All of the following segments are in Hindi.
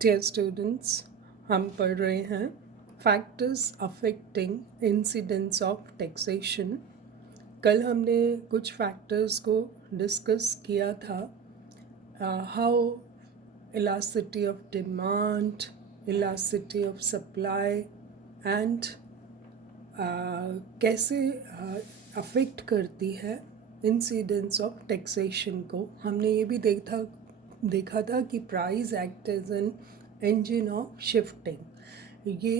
डियर स्टूडेंट्स, हम पढ़ रहे हैं factors affecting incidence of taxation. कल हमने कुछ फैक्टर्स को डिस्कस किया था। How elasticity of demand, elasticity of supply and कैसे अफेक्ट करती है इंसिडेंस ऑफ टैक्सेशन को। हमने ये भी देखा था कि price act as an engine of shifting. ये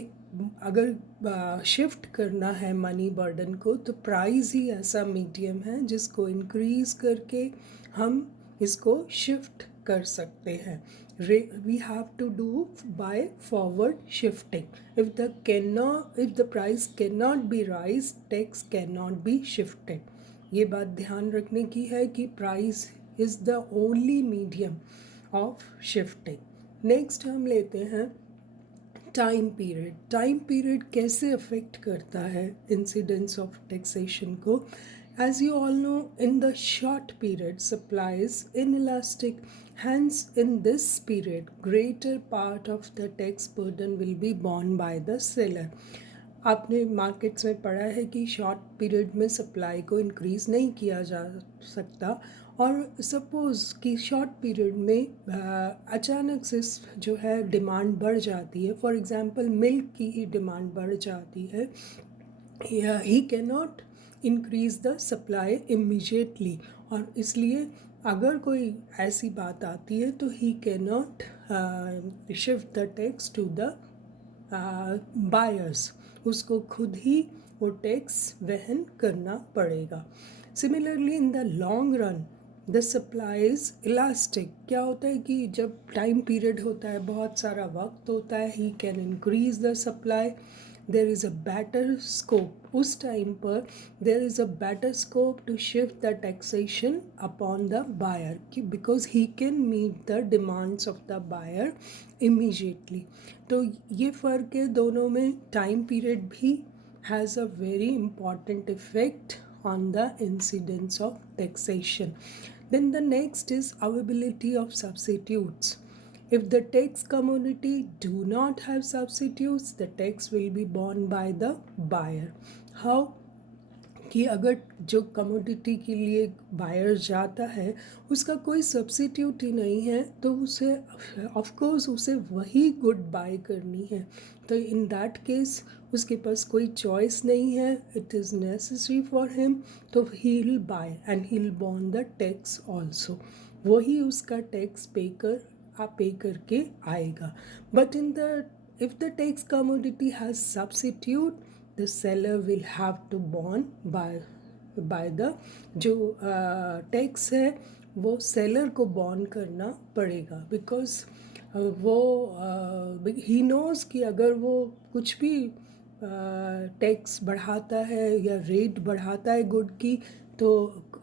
अगर शिफ्ट करना है मनी बर्डन को, तो प्राइस ही ऐसा मीडियम है जिसको इंक्रीज करके हम इसको शिफ्ट कर सकते हैं। We have to do by forward shifting. If the price cannot be raised, tax cannot be shifted. ये बात ध्यान रखने की है कि price is the only medium of shifting. Next हम लेते हैं टाइम पीरियड। टाइम पीरियड कैसे अफेक्ट करता है इंसिडेंस ऑफ टैक्सेशन को। As you all know, in the short period, supply is inelastic. Hence, in this period, greater part of the tax burden will be borne by the seller. आपने मार्केट्स में पढ़ा है कि शॉर्ट पीरियड में सप्लाई को इंक्रीज़ नहीं किया जा सकता, और सपोज़ कि शॉर्ट पीरियड में अचानक से जो है डिमांड बढ़ जाती है। फॉर एग्ज़ाम्पल मिल्क की ही डिमांड बढ़ जाती है। He can not increase the supply immediately, और इसलिए अगर कोई ऐसी बात आती है तो he can not shift the tax to the buyers. उसको खुद ही वो टैक्स वहन करना पड़ेगा। Similarly in the long run the supply is elastic. क्या होता है कि जब टाइम पीरियड होता है, बहुत सारा वक्त होता है, he can increase the supply. There is a better scope, उस टाइम पर there is a better scope to shift the taxation upon the buyer, because he can meet the demands of the buyer immediately. तो ये फ़र्क है दोनों में। टाइम पीरियड भी has a very important effect on the incidence of taxation. Then the next is availability of substitutes. If the tax commodity do not have substitutes, the tax will be borne by the buyer. How? कि अगर जो कमोडिटी के लिए बायर जाता है उसका कोई सब्सिट्यूट ही नहीं है, तो उसे ऑफ कोर्स उसे वही गुड बाय करनी है। तो इन दैट केस उसके पास कोई चॉइस नहीं है, it is necessary for him, तो he will buy and he will borne the tax also. वही उसका टैक्स पे करके आएगा। But in the if the tax commodity has substitute, the seller will have to bond by the जो टैक्स है वो सेलर को बॉन्ड करना पड़ेगा। बिकॉज वो ही नोज़ कि अगर वो कुछ भी टैक्स बढ़ाता है या रेट बढ़ाता है गुड की, तो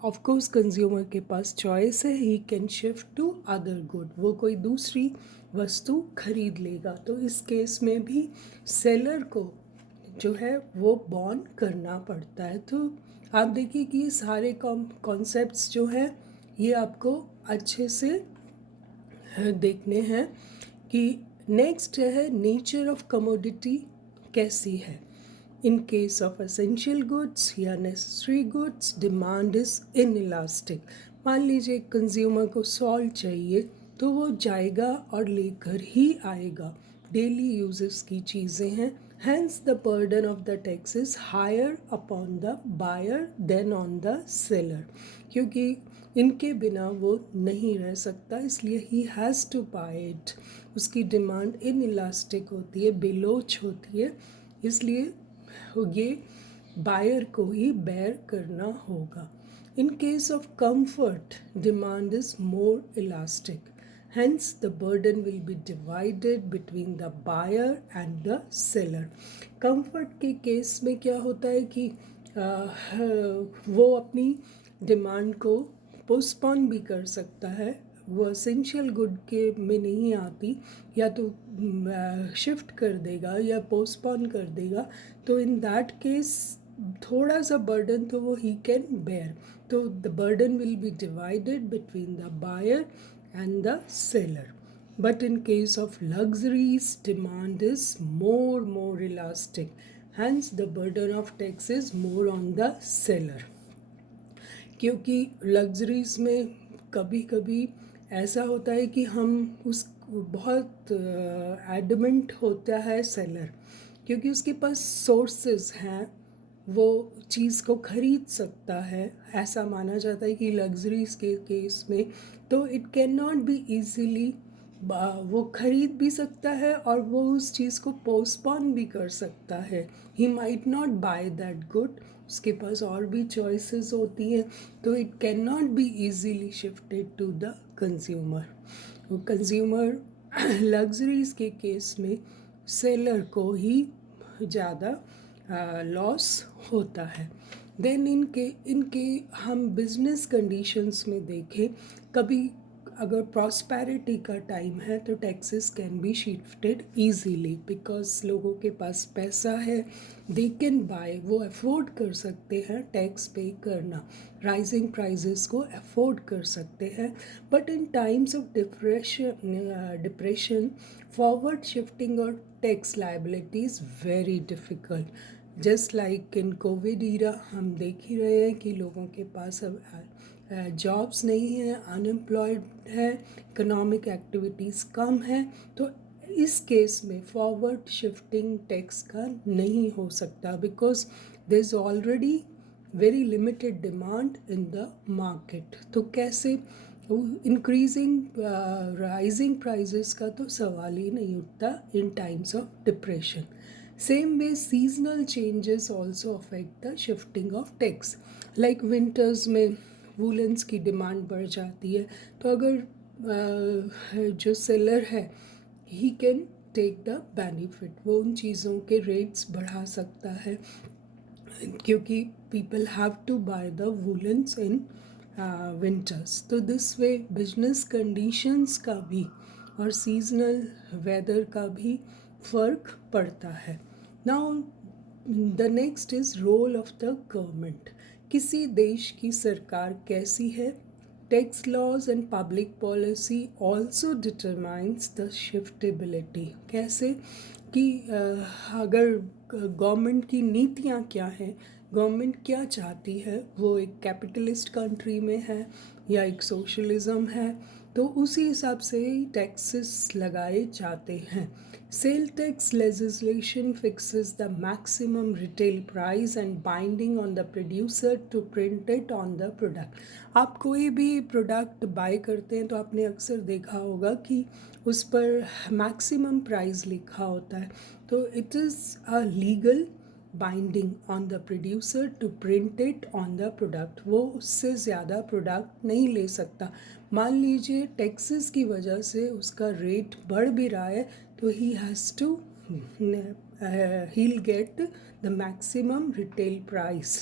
ऑफ कोर्स कंज्यूमर के पास चॉइस है, he can shift to other good, वो कोई दूसरी वस्तु खरीद लेगा। तो इस केस में भी सेलर को जो है वो बॉन्ड करना पड़ता है। तो आप देखिए कि ये सारे कॉन्सेप्ट्स जो हैं ये आपको अच्छे से देखने हैं। कि नेक्स्ट है नेचर ऑफ कमोडिटी कैसी है। In case of essential goods या necessary goods, demand is inelastic. मान लीजिए कंज्यूमर को सॉल्ट चाहिए, तो वो जाएगा और लेकर ही आएगा। डेली यूजेस की चीज़ें हैं। Hence the burden of the tax is higher upon the buyer than on the seller, क्योंकि इनके बिना वो नहीं रह सकता, इसलिए he has to buy it. उसकी डिमांड इनइलास्टिक होती है, बेलोच होती है, इसलिए ये बायर को ही बेयर करना होगा। इन case of comfort, demand is more elastic, hence the burden will be divided between the buyer and the seller. Comfort के केस में क्या होता है कि वो अपनी डिमांड को पोस्टपोन भी कर सकता है, वो एसेंशियल गुड के में नहीं आती, या तो शिफ्ट कर देगा या पोस्टपोन कर देगा। तो इन दैट केस थोड़ा सा बर्डन तो वो ही कैन बेयर। तो the burden will be divided between the buyer and the seller. But in case of luxuries, demand is more elastic. Hence, the burden of tax is more on the seller. क्योंकि लग्जरीज में कभी कभी ऐसा होता है कि हम उस बहुत एडमेंट होता है सेलर, क्योंकि उसके पास सोर्सेज हैं, वो चीज़ को खरीद सकता है। ऐसा माना जाता है कि लग्जरीज के केस में तो it can not be easily, वो खरीद भी सकता है और वो उस चीज़ को पोस्टपोन भी कर सकता है। He might not buy that good, उसके पास और भी चॉइसेस होती हैं, तो it can not be easily shifted to the consumer. वो कंज्यूमर लग्जरीज के केस में सेलर को ही ज़्यादा लॉस होता है। देन इनके हम बिजनेस कंडीशंस में देखें, कभी अगर प्रॉस्पेरिटी का टाइम है तो taxes can be shifted easily, because लोगों के पास पैसा है, दे कैन बाय, वो अफोर्ड कर सकते हैं टैक्स पे करना, राइजिंग प्राइजेस को अफोर्ड कर सकते हैं। But in times of depression forward shifting और tax liability is very difficult. Just like in Covid era हम देख ही रहे हैं कि लोगों के पास अब जॉब्स नहीं है, अनएम्प्लॉयड है, इकोनॉमिक एक्टिविटीज़ कम है, तो इस केस में फॉरवर्ड शिफ्टिंग टैक्स का नहीं हो सकता, because there is already very limited demand in the market. तो कैसे इंक्रीजिंग राइजिंग प्राइजेस का तो सवाल ही नहीं उठता in times of depression. Same way seasonal changes also affect the shifting of tax. Like winters में वूलेंस की डिमांड बढ़ जाती है, तो अगर जो सेलर है he can take the benefit, वो उन चीज़ों के रेट्स बढ़ा सकता है, क्योंकि people have to buy the woollens in winters. तो दिस वे बिजनेस कंडीशंस का भी और सीजनल वेदर का भी फ़र्क पड़ता है। Now the next is role of the government. किसी देश की सरकार कैसी है, tax laws and public policy also determines the shiftability. कैसे कि अगर गवर्नमेंट की नीतियाँ क्या हैं, गवर्नमेंट क्या चाहती है, वो एक कैपिटलिस्ट कंट्री में है या एक सोशलिज्म है, तो उसी हिसाब से ही टैक्सेस लगाए जाते हैं। Sale tax legislation fixes the maximum retail price and binding on the producer to print it on the product. आप कोई भी प्रोडक्ट बाय करते हैं तो आपने अक्सर देखा होगा कि उस पर मैक्सिमम प्राइस लिखा होता है, तो it is a legal binding on the producer to print it on the product. वो उससे ज़्यादा प्रोडक्ट नहीं ले सकता। मान लीजिए टैक्सेस की वजह से उसका रेट बढ़ भी रहा है, तो he has to he'll get the maximum retail price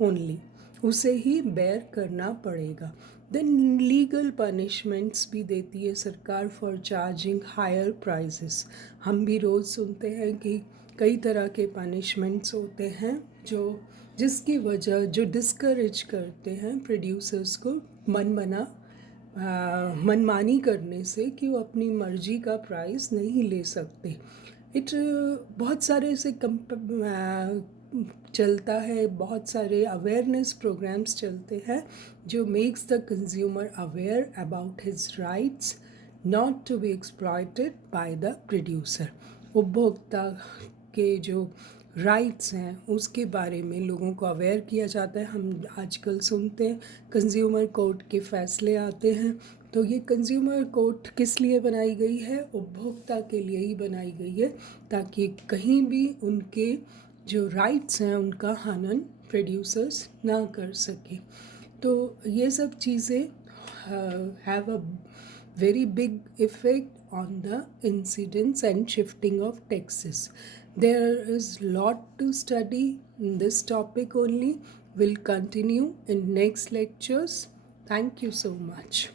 only, उसे ही बेयर करना पड़ेगा। देन लीगल पनिशमेंट्स भी देती है सरकार फॉर चार्जिंग हायर प्राइसेस। हम भी रोज़ सुनते हैं कि कई तरह के पनिशमेंट्स होते हैं जिसकी वजह जो डिस्करेज करते हैं प्रोड्यूसर्स को मनमानी करने से कि वो अपनी मर्जी का प्राइस नहीं ले सकते। बहुत सारे ऐसे चलता है, बहुत सारे अवेयरनेस प्रोग्राम्स चलते हैं जो makes the consumer aware about his rights not to be exploited by the producer. उपभोक्ता के जो राइट्स हैं उसके बारे में लोगों को अवेयर किया जाता है। हम आजकल सुनते हैं कंज्यूमर कोर्ट के फैसले आते हैं, तो ये कंज्यूमर कोर्ट किस लिए बनाई गई है, उपभोक्ता के लिए ही बनाई गई है, ताकि कहीं भी उनके जो राइट्स हैं उनका हनन प्रोड्यूसर्स ना कर सके। तो ये सब चीज़ें have a very big effect on the incidence and shifting of taxes. There is lot to study in this topic only. We'll continue in next lectures. Thank you so much.